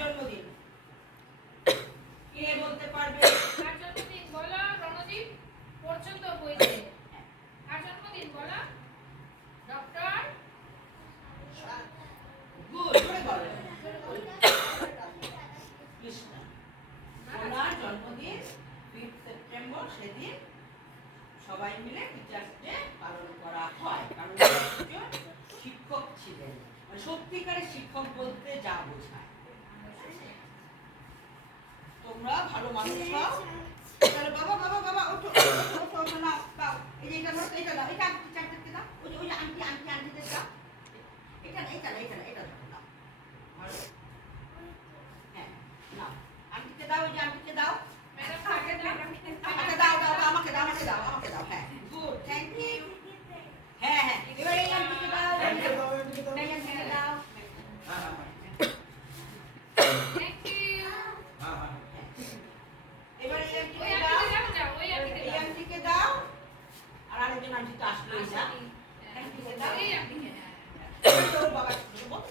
জন্মদিন কে বলতে পারবে? কার জন্মদিন বলো রণদীপ পর্যন্ত বইতে। কার জন্মদিন বলো? ডক্টর গুড, জোরে বলো। কৃষ্ণ। ওনার জন্মদিন 5 সেপ্টেম্বর, সেদিন সবাই মিলে টিচার্স ডে পালন করা হয়, কারণ একজন শিক্ষক ছিলেন। সত্যিকারের শিক্ষক বলতে যা বোঝায়। তোমরা ভালো মানুষ হও। তাহলে বাবা বাবা বাবা ওঠো ওঠো ওঠো না দাও, এই যে এটা দাও, এটা দাও, এটা টিচারদেরকে দাও, ওই যে ওই আন্টি আন্টি আন্টিদের দাও, এটা না এটা না এটা না এটা দাও দাও, ভালো। হ্যাঁ নাও, আন্টিকে দাও, ওই যে আন্টিকে দাও, ম্যাডাম কাকে দাও? আমাকে দাও দাও দাও, আমাকে দাও আমাকে দাও আমাকে দাও। হ্যাঁ গুড, থ্যাংক ইউ। হ্যাঁ হ্যাঁ, এবার এই আন্টিকে দাও, এই আন্টিকে দাও। Thank you. এবার এই ওই আন্টিকে দাও, আন্টিকে যাও, ওই আন্টিকে এই দাও। আন্টিকে দাও, আর আরেকজন আন্টি তো আসলোই না, আসেনি। আন্টিকে দাও। এই আন্টিকে। তোর বাবা বল